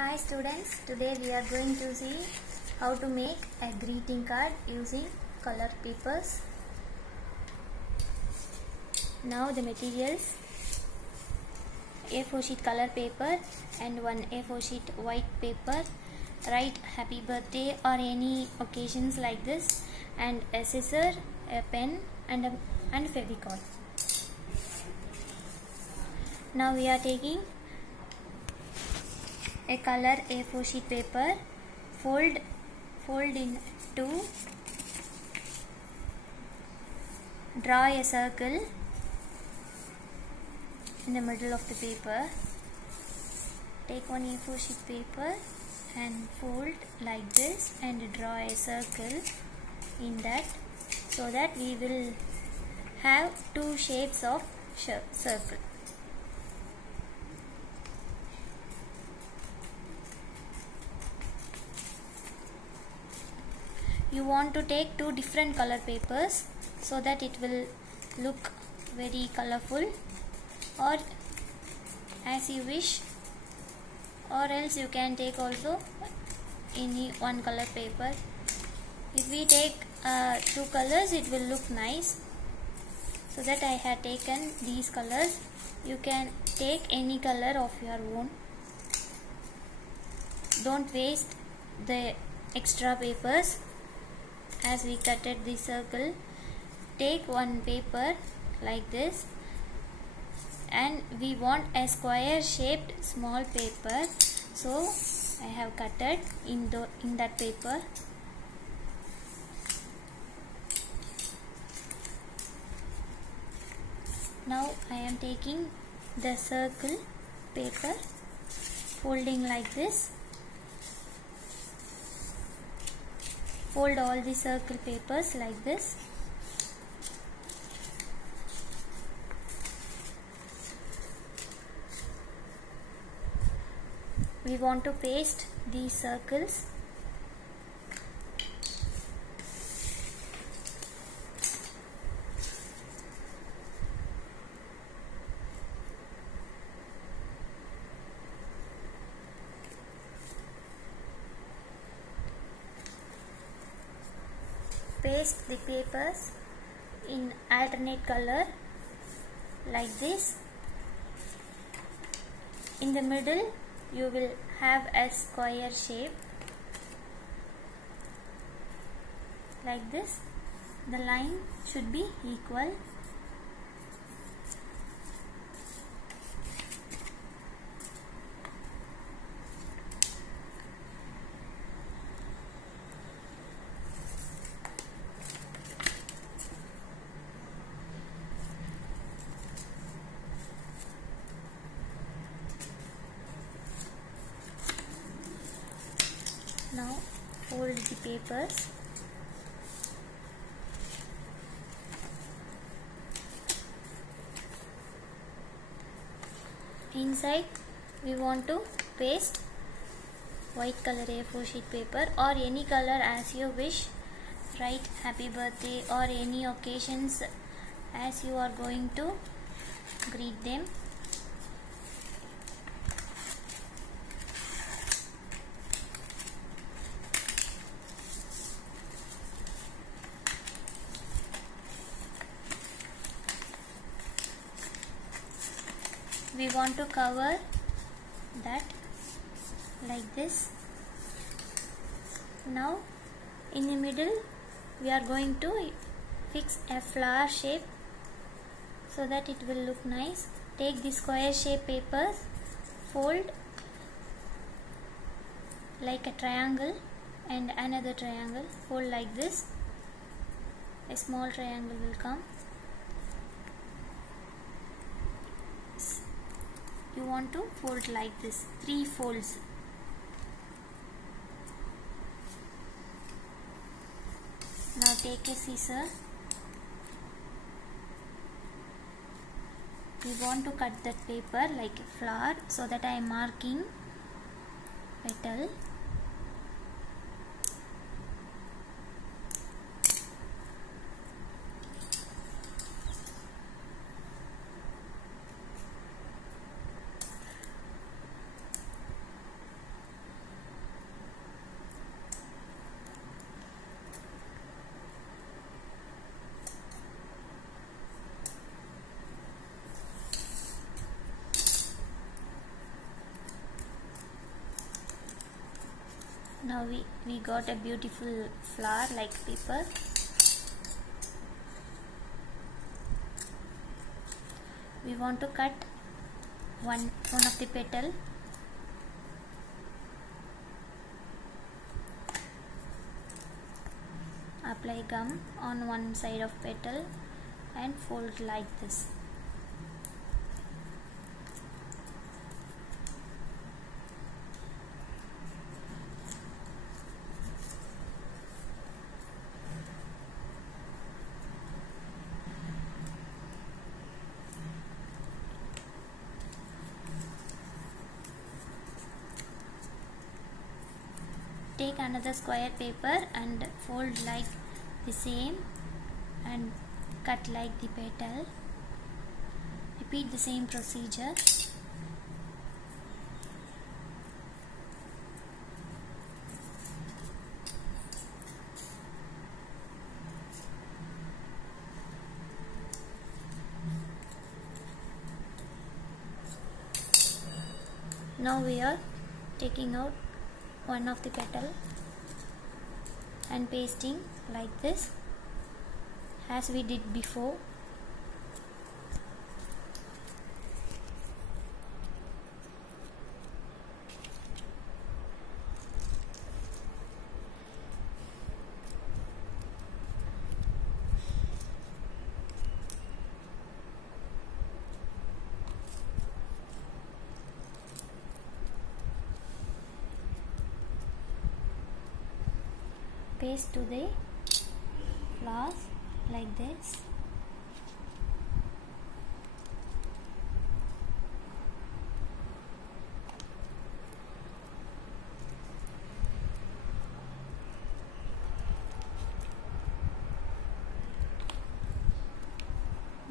Hi students, today we are going to see how to make a greeting card using color papers. Now the materials: A4 sheet color paper and one A4 sheet white paper. Write happy birthday or any occasions like this, and a scissor, a pen and Fevicol. Now we are taking a color A4 sheet paper, fold in two, draw a circle in the middle of the paper. Take one A4 sheet paper and fold like this and draw a circle in that, so that we will have two shapes of circle. You want to take two different color papers so that it will look very colorful, or as you wish, or else you can take also any one color paper. If we take two colors, it will look nice. So that I have taken these colors. You can take any color of your own. Don't waste the extra papers. As we cutted the circle, take one paper like this, and we want a square shaped small paper, so I have cutted in that paper. Now I am taking the circle paper, folding like this. Fold all the circle papers like this. We want to paste these circles. Paste the papers in alternate color like this. In the middle you will have a square shape like this. The line should be equal. Now fold the papers. Inside we want to paste white color A4 sheet paper or any color as you wish. Write happy birthday or any occasions as you are going to greet them. We want to cover that like this. Now in the middle we are going to fix a flower shape so that it will look nice. Take the square shape papers, fold like a triangle and another triangle, fold like this. A small triangle will come. You want to fold like this, 3 folds. Now take a scissor. We want to cut that paper like a flower, so that I am marking petal. Now we got a beautiful flower like paper. We want to cut one of the petal. Apply gum on one side of petal and fold like this. Take another square paper and fold like the same and cut like the petal. Repeat the same procedure. Now we are taking out one of the petal and pasting like this as we did before. Paste to the flowers like this.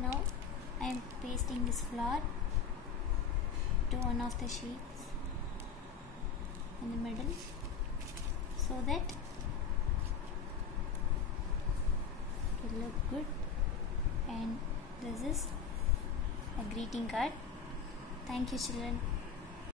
Now I am pasting this flower to one of the sheets in the middle so that it will look good. And this is a greeting card. Thank you, children.